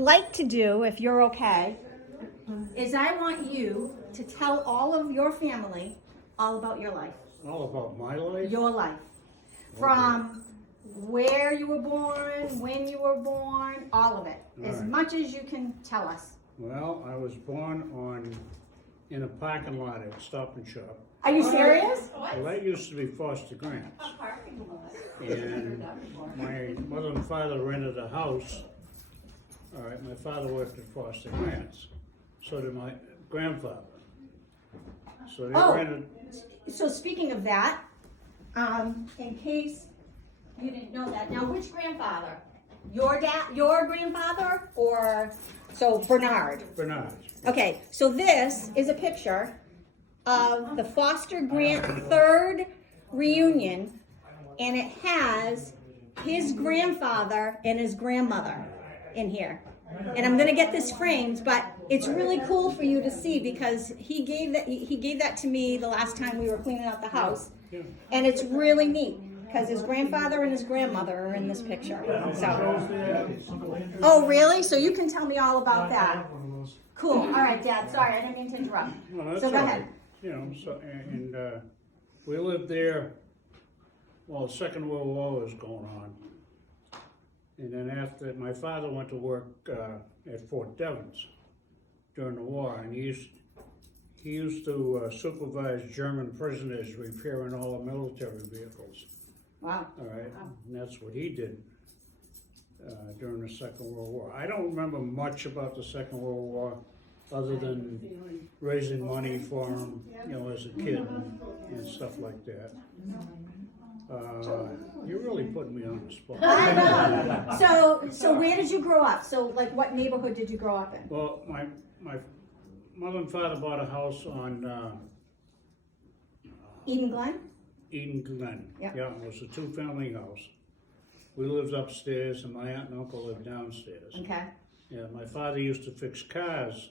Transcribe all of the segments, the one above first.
Like to do, if you're okay, is I want you to tell all of your family all about your life. All about my life? Your life. From where you were born, when you were born, all of it. As Right. much as you can tell us. Well, I was born in a parking lot at Stop and Shop. Are you serious? Well, that used to be Foster Grants. And my mother and father rented a house. All right, my father worked at Foster Grants. So did my grandfather. So they Oh. rented. So speaking of that, in case you didn't know that, now which grandfather? Your dad, your grandfather, or so Bernard? Bernard. Okay, so this is a picture of the Foster Grant third reunion, and it has his grandfather and his grandmother in here. And I'm gonna get this framed, but it's really cool for you to see because he gave that to me the last time we were cleaning out the house, Yeah. and it's really neat because his grandfather and his grandmother are in this picture. So, oh really? So you can tell me all about that. Cool. All right, Dad. Sorry, I didn't mean to interrupt. No, that's So go all ahead. right. You know, so, and we lived there while the Second World War was going on. And then after, my father went to work at Fort Devens during the war, and he used to supervise German prisoners repairing all the military vehicles. Wow. All right, and that's what he did during the Second World War. I don't remember much about the Second World War, other than raising money for him, you know, as a kid and stuff like that. You're really putting me on the spot. I know. So where did you grow up? So like, what neighborhood did you grow up in? Well, my mother and father bought a house on Eden Glen. Eden Glen. Yep. Yeah, it was a two-family house. We lived upstairs, and my aunt and uncle lived downstairs. Okay. Yeah, my father used to fix cars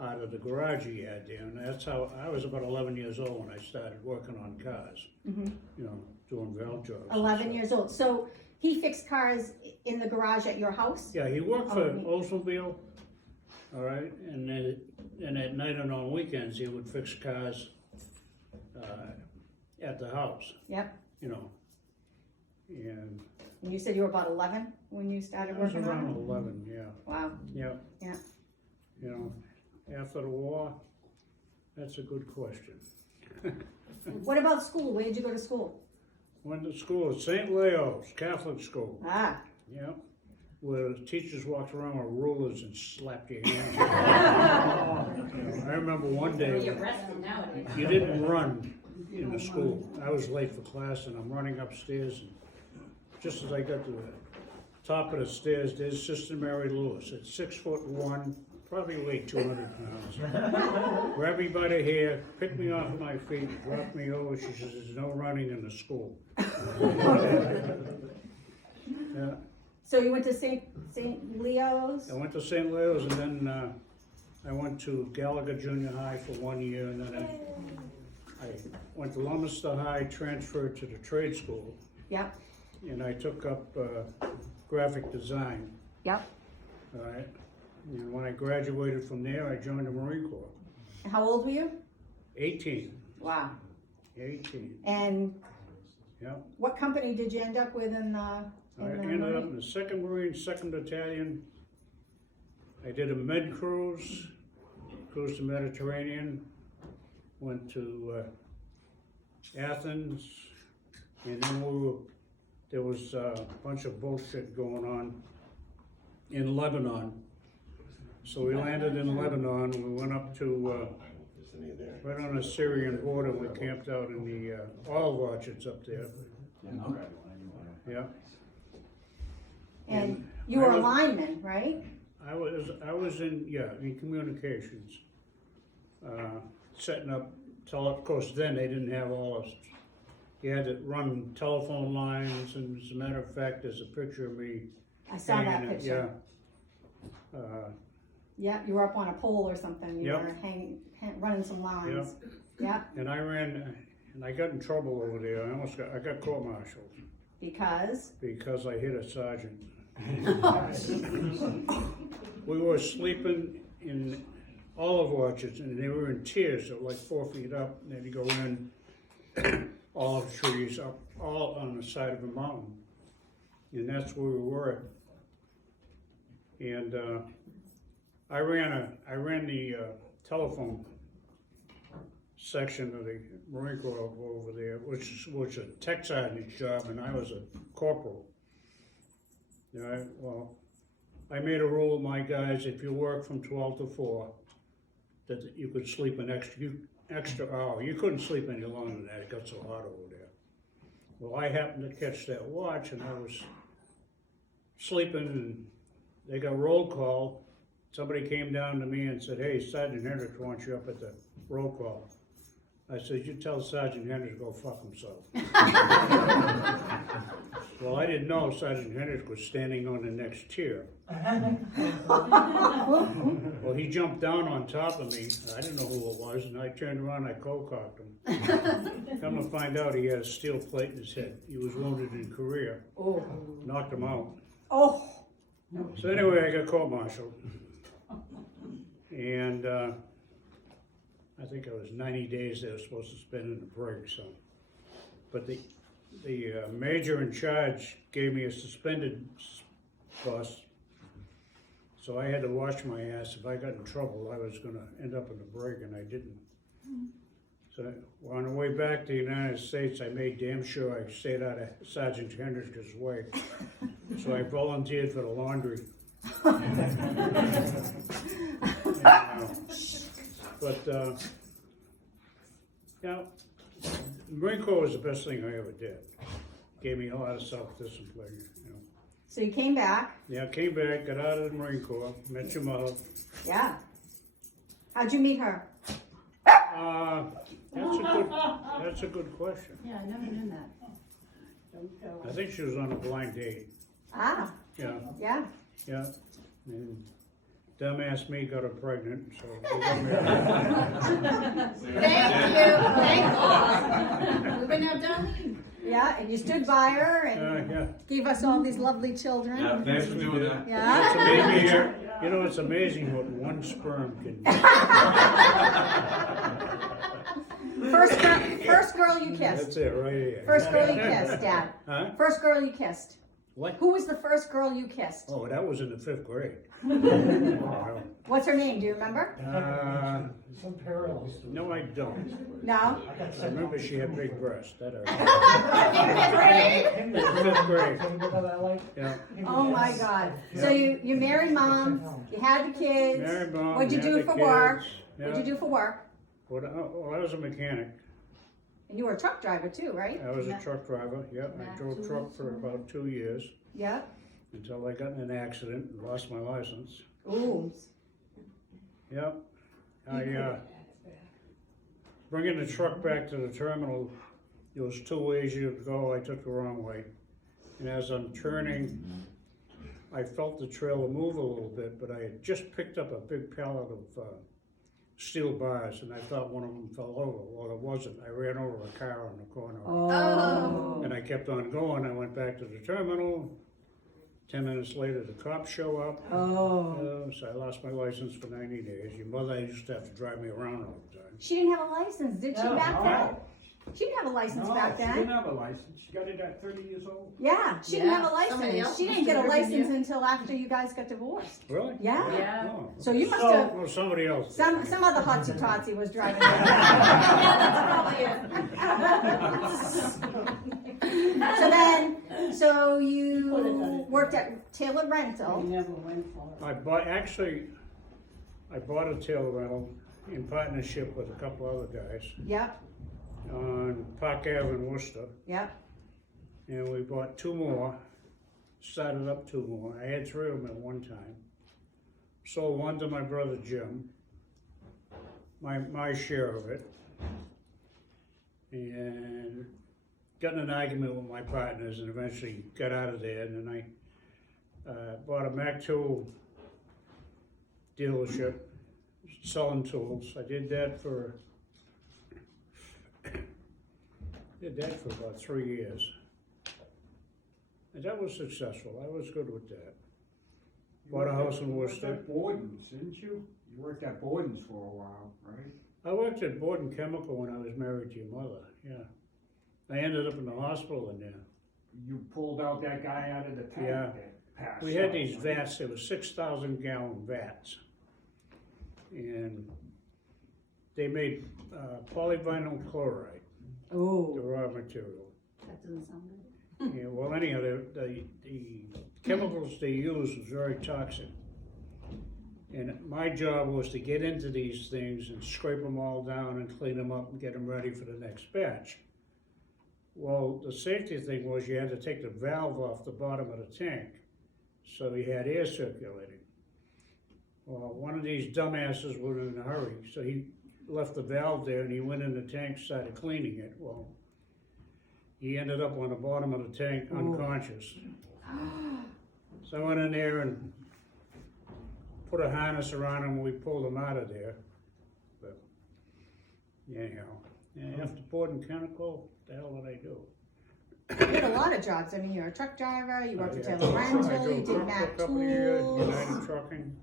out of the garage he had there, and that's how, I was about 11 years old when I started working on cars. Mhm. You know, doing valve jobs. and 11 stuff. years old. So he fixed cars in the garage at your house. Yeah, he worked for Oh, neat. Oldsmobile, all right, and at night and on weekends, he would fix cars at the house, Yep. you know. And And you said you were about 11 when you started I was working around on it. 11, yeah, Wow. yeah. Yeah. You know, after the war, that's a good question. What about school? Where did you go to school? Went to school at St. Leo's Catholic School, Ah. yeah, where the teachers walked around with rulers and slapped your hands. You know, I remember one day, you didn't run in the school. I was late for class and I'm running upstairs, and just as I got to the top of the stairs, there's Sister Mary Lewis at 6'1", probably weighed 200 pounds. Grabbed me by the hair, picked me off my feet, dropped me over. She says, "There's no running in the school." Yeah, So you went to St. Leo's. I went to St. Leo's, and then I went to Gallagher Junior High for 1 year, and then I went to Lumister High, transferred to the trade school, Yep. and I took up graphic design. Yep. All right, and when I graduated from there, I joined the Marine Corps. And how old were you? 18, Wow. 18, And yeah. what company did you end up with in the? I ended up in the 2nd Marine, 2nd Battalion. I did a med cruise, cruised the Mediterranean, went to Athens, and then there was a bunch of bullshit going on in Lebanon. So we landed in Lebanon, we went up to right on the Syrian border, we camped out in the olive orchards up there. Yeah. And you were a lineman, right? I was in communications, setting up, of course then they didn't have all this, you had to run telephone lines, and as a matter of fact, there's a picture of me. I saw that hanging it, picture. Yeah. Yeah, you were up on a pole or something. You Yep. were running some lines. Yeah. And I ran, and I got in trouble over there, I got court-martialed Because? because I hit a sergeant. we were sleeping in olive orchards, and they were in tiers, so like 4 feet up, and then you go in olive trees up all on the side of a mountain. And that's where we were. And I ran the telephone section of the Marine Corps over there, which was a tech sergeant's job, and I was a corporal. You know, well, I made a rule with my guys, if you work from 12 to 4, that you could sleep an extra hour. You couldn't sleep any longer than that, it got so hot over there. Well, I happened to catch that watch, and I was sleeping, and they got roll call. Somebody came down to me and said, hey, Sergeant Hendricks wants you up at the roll call. I said, you tell Sergeant Hendricks to go fuck himself. Well, I didn't know Sergeant Hendricks was standing on the next tier. Well, he jumped down on top of me. I didn't know who it was, and I turned around, I cold-cocked him. Come to find out, he had a steel plate in his head. He was wounded in Korea. Oh. Knocked him out. Oh. So anyway, I got court-martialed. And I think it was 90 days they were supposed to spend in the brig, so. But the major in charge gave me a suspended bus, so I had to wash my ass. If I got in trouble, I was gonna end up in the brig, and I didn't. So on the way back to the United States, I made damn sure I stayed out of Sergeant Hendricks' way. So I volunteered for the laundry. But yeah, the Marine Corps was the best thing I ever did. Gave me a lot of self-discipline, you know. So you came back. Yeah, I came back, got out of the Marine Corps, met your mother. Yeah. How'd you meet her? That's a good question. Yeah, I never knew that. I think she was on a blind date. Ah. Yeah, Yeah. yeah. And dumbass me got her pregnant, so we got married. Thank you, thank God. We've been now done. Yeah, and you stood by her and Yeah. gave us all these lovely children. Yeah, thanks for doing that. It's Yeah. amazing, you know, it's amazing what one sperm can do. First girl you kissed. That's it, right here. First girl you kissed, Dad. Huh? First girl you kissed. What? Who was the first girl you kissed? Oh, that was in the 5th grade. What's her name? Do you remember? Some parallels. No, I don't. No? I remember she had big breasts. That I In 5th grade. I like. Yeah. Oh my God. So you married mom, you had the kids. Married mom. What'd you had do the for kids. work? Yeah. What'd you do for work? Well, I was a mechanic. And you were a truck driver too, right? I was a truck driver. Yep. I drove truck for about 2 years Yep. until I got in an accident and lost my license. Ooh. Yep. Bringing the truck back to the terminal, there was 2 ways you could go. I took the wrong way. And as I'm turning, I felt the trailer move a little bit, but I had just picked up a big pallet of steel bars, and I thought one of them fell over. Well, it wasn't. I ran over a car on the corner. Oh. And I kept on going. I went back to the terminal. 10 minutes later, the cops show up. Oh. So I lost my license for 90 days. Your mother used to have to drive me around all the time. She didn't have a license, did she back then? She didn't have a license back She didn't then. have a license. She got it at 30 years old. Yeah, she didn't Yeah, have a somebody license. else She must didn't get a have driven license you. until after you guys got divorced. Really? Yeah. Yeah. Oh. So you must have, Well, somebody else. did. some other hotsy totsy was driving. So you worked at Taylor Rental. Never went for it. I bought a tail rental in partnership with a couple other guys Yep, on Park Ave in Worcester. yep. And we bought 2 more, started up 2 more. I had 3 of them at one time. Sold one to my brother Jim, my share of it. And got in an argument with my partners and eventually got out of there. And then I bought a Mac tool dealership, selling tools. I did that for about 3 years. And that was successful. I was good with that. bought a house in You worked Worcester. at Borden's, didn't you? You worked at Borden's for a while, right? I worked at Borden Chemical when I was married to your mother, yeah. I ended up in the hospital in there. You pulled out that guy out of the tank Yeah. that passed We had out, these right? vats, there were 6,000 gallon vats. And they made polyvinyl chloride, the Oh. raw material. That doesn't sound good. Yeah, well, anyhow, the chemicals they used was very toxic. And my job was to get into these things and scrape them all down and clean them up and get them ready for the next batch. Well, the safety thing was you had to take the valve off the bottom of the tank, so you had air circulating. Well, one of these dumbasses was in a hurry, so he left the valve there and he went in the tank, started cleaning it. Well, he ended up on the bottom of the tank unconscious. So I went in there and put a harness around him and we pulled him out of there. But anyhow, yeah, after Borden Chemical, the hell did I do? You did a lot of jobs. I mean, you're a truck driver, you worked at Yeah. Taylor I Rental, drove you did truck for a Mac couple of years, Tools. United Trucking,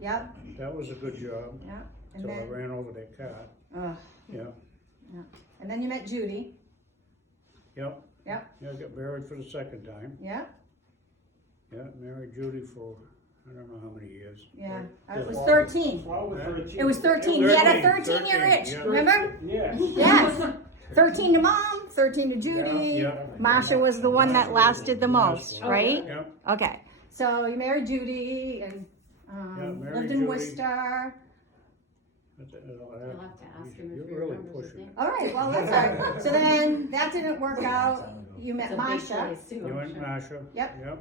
Yep, that was a good job, yeah. And until I then, ran over their car. Yeah, and then you met Judy. yep. Yep. Yeah, I got married for the second time. Yeah, Yeah, married Judy for, I don't know how many years. yeah. Yeah. It was 13. 12 or 13. It was 13. He had a 13, 13-year itch, yeah. remember? Yeah. Yes. 13 to mom, 13 to Judy. Yeah. Marsha was the one that lasted the most, Oh, right? Yep, Okay. So you married Judy and married lived in Judy. Worcester. that's it. You'll have to ask him if You're he really remembers his pushing name. it. All right, well, that's all right. So then that didn't work out. You met It's a big Marsha place, too, You I'm went sure. Masha? Yep. Yep.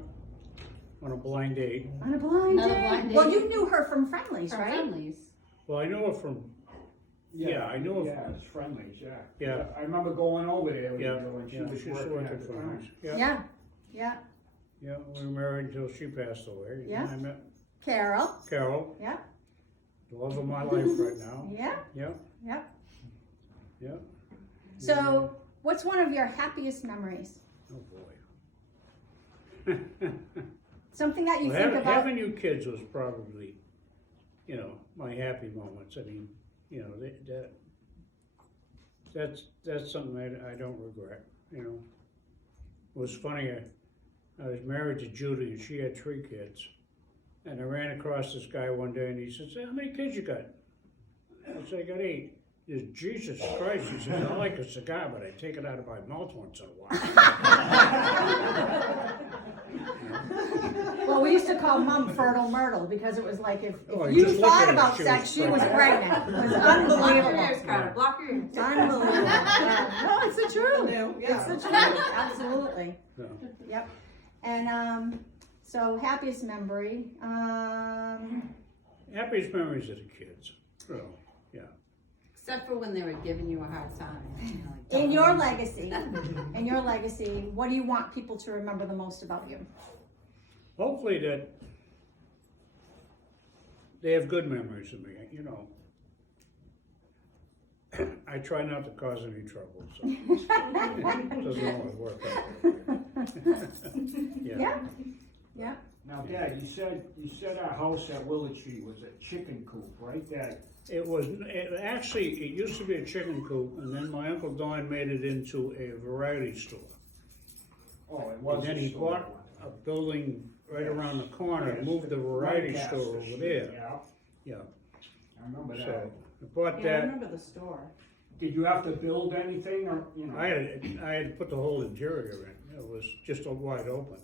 On a blind date. on a blind Another date. blind Well, date. you knew her from Friendlies, From right? Friendlies. Well, I know her from, Yeah, I know of- Yeah, it's Friendlies, yeah. Yeah. I remember going over there with yeah, her when she yeah, was she used to working work at at the time. Friendly's. Yeah, Yeah. Yeah. yeah, we were married until she passed away. And Yeah. then I met Carol. Carol, Yeah. the love of my life right now. Yeah. Yeah, Yeah. yeah. So, what's one of your happiest memories? Oh, boy. Something that you Well, think about. having you kids was probably, my happy moments. I mean, that's something that I don't regret, It was funny, I was married to Judy and she had 3 kids. And I ran across this guy one day and he says, "How many kids you got?" I said, "I got 8. He says, "Jesus Christ," he says, "I like a cigar, but I take it out of my mouth once in a while." Well, we used to call Mom Fertile Myrtle because it was like if Oh, I you just looked thought at her, about she sex, was she was pregnant. pregnant. It was Block your unbelievable. ears, Carter. Block your ears. Unbelievable. Yeah. No, it's the truth. It's the truth. Absolutely. No. Yep. And so happiest memory. Happiest memories of the kids. So, yeah. Except for when they were giving you a hard time. In your legacy, what do you want people to remember the most about you? Hopefully that they have good memories of me, I try not to cause any trouble, so it doesn't always work out. Yeah. Yeah. Now, Dad, you said our house at Willard Street was a chicken coop, right, Dad? It used to be a chicken coop, and then my Uncle Don made it into a variety store. Oh, it was And then a he store. bought a building right around the corner, and moved the variety Lancaster store over Street, there. Yeah, Yeah, I remember so that. I bought Yeah, I that. remember the store. Did you have to build anything, or, I had to put the whole interior in. It was just a wide open.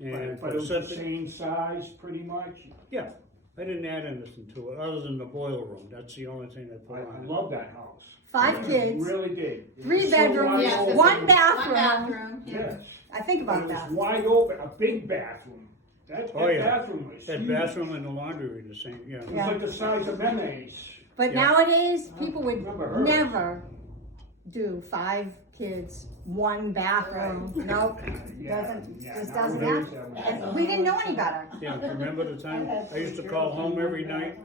And But it was the septic- same size, pretty much? yeah, I didn't add anything to it other than the boiler room. That's the only thing I I put on it. love that house. 5 kids, Really did. It 3 was so bedrooms, wide Yeah, open. one One bathroom. bathroom. Yeah. Yes. I think But about it that. was wide open, a big bathroom. That Oh, yeah. bathroom was That huge. bathroom and the laundry were the same, yeah. It was Yeah. like the size of Mayonnaise. But Yeah. nowadays, people would Remember her. never do 5 kids, 1 bathroom. Nope. Yeah, Doesn't, yeah, just now doesn't we happen. don't have And that. we didn't know any better. Yeah, remember the time I used to call home every night?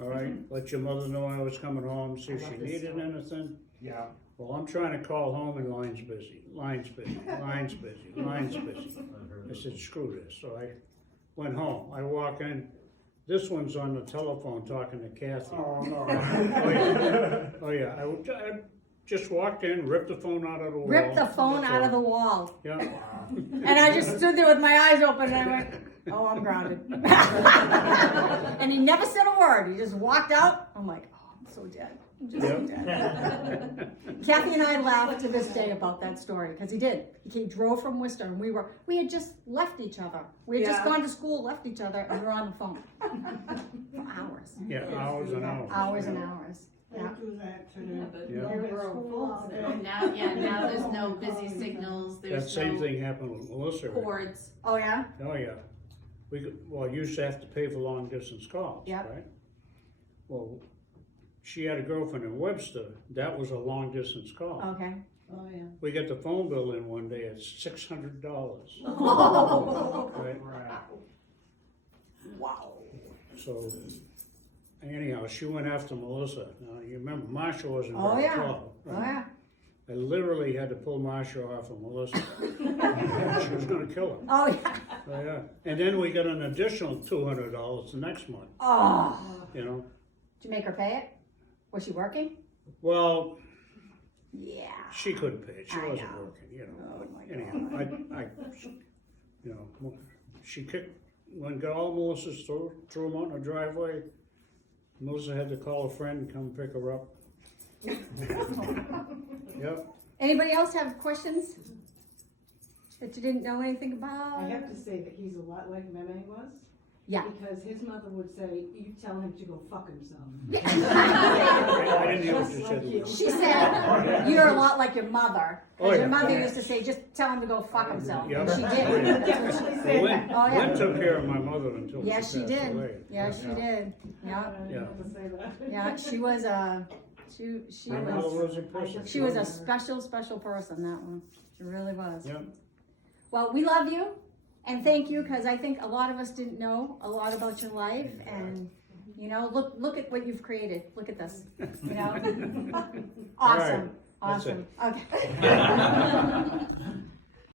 All right, let your mother know I was coming home, see if she needed anything. Yeah. Well, I'm trying to call home and line's busy, line's busy, line's busy, line's busy. I said, screw this, so went home. I walk in, this one's on the telephone talking to Kathy. Oh, no. Oh, yeah, I just walked in, ripped the phone out of the wall. Ripped the phone That's out of all. the wall. Yeah, And I just stood there with my eyes open and I went, oh, I'm grounded. And he never said a word. He just walked out. I'm like, oh, I'm so dead. I'm just so Yep. dead. Kathy and I laugh to this day about that story because he did. He drove from Worcester and we had just left each other. We had just Yeah. gone to school, left each other, and we were on the phone for hours. yeah, hours and hours. Hours and hours. Yeah. do that too. Yeah. Now there's no busy signals, That there's same no thing happened with Melissa. cords. Oh, yeah? Oh, yeah. Well, you used to have to pay for long distance calls, Yep. right? Well, she had a girlfriend in Webster, that was a long distance call. Okay. Oh, yeah. We got the phone bill in one day at $600, right? Wow. So, anyhow, she went after Melissa. Now, you remember, Marsha wasn't Oh, very yeah. tall. Oh, right? yeah. I literally had to pull Marsha off of Melissa. She was gonna kill her. Oh, yeah. Oh, yeah. And then we got an additional $200 the next month, Oh. you know? Did you make her pay it? Was she working? Well, Yeah. she couldn't pay it. She I wasn't know. working, you know. Oh, But my anyhow, you know, she got all Melissa's threw them out in the driveway. Melissa had to call a friend and come pick her up. Yep. Anybody else have questions that you didn't know anything I about? have to say that he's a lot like Meme was. Yeah. Because his mother would say, you tell him to go fuck himself. I didn't hear what you Just said. like you. She said, you're a lot like your mother. Oh, Because yeah. your mother used to say, just tell him to go fuck himself. Yeah. And she did. That's what she Well, said. Lynn, Oh, yeah. Lynn took care of my mother until Yeah, she she passed did. away. Yeah, she did. Yeah. I didn't have to say that. Yeah, she was a, she My mother was, was a pussy. she was a special person, that one. She really was. Yeah. Well, we love you and thank you because I think a lot of us didn't know a lot about your life and you know, look at what you've created. Look at this. You know? All right. Awesome. That's Awesome. Okay.